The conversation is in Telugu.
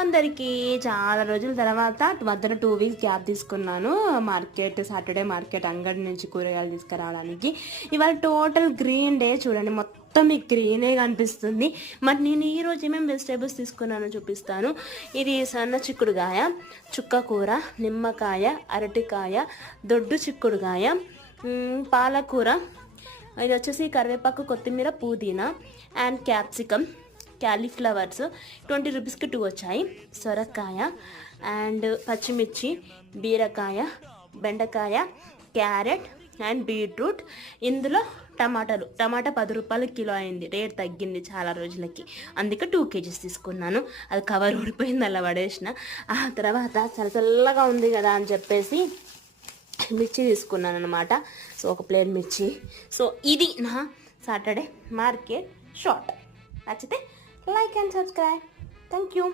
అందరికీ చాలా రోజుల తర్వాత మధ్యన 2 వీక్స్ గ్యాప్ తీసుకున్నాను సాటర్డే మార్కెట్ అంగడి నుంచి కూరగాయలు తీసుకురావడానికి. ఇవాళ టోటల్ గ్రీన్ డే చూడండి, మొత్తం మీకు గ్రీనే కనిపిస్తుంది. మరి నేను ఈరోజు ఏమేమి వెజిటేబుల్స్ తీసుకున్నానో చూపిస్తాను. ఇది సన్న చిక్కుడుగాయ, చుక్కకూర, నిమ్మకాయ, అరటికాయ, దొడ్డు చిక్కుడుగాయ, పాలకూర, ఇది వచ్చేసి కరివేపాకు, కొత్తిమీర, పుదీనా అండ్ క్యాప్సికమ్, క్యాలీఫ్లవర్స్ 20 రూపీస్కి 2 వచ్చాయి, సొరకాయ అండ్ పచ్చిమిర్చి, బీరకాయ, బెండకాయ, క్యారెట్ అండ్ బీట్రూట్. ఇందులో టమాటా 10 రూపాయలు కిలో అయింది, రేట్ తగ్గింది చాలా రోజులకి, అందుకే 2 కేజీస్ తీసుకున్నాను. అది కవర్ ఊడిపోయింది, అలా పడేసిన. ఆ తర్వాత చల్లగా ఉంది కదా అని చెప్పేసి మిర్చి తీసుకున్నాను అనమాట. సో ఒక ప్లేట్ మిర్చి. సో ఇది నా సాటర్డే మార్కెట్ షార్ట్. నచ్చితే like and subscribe. Thank you.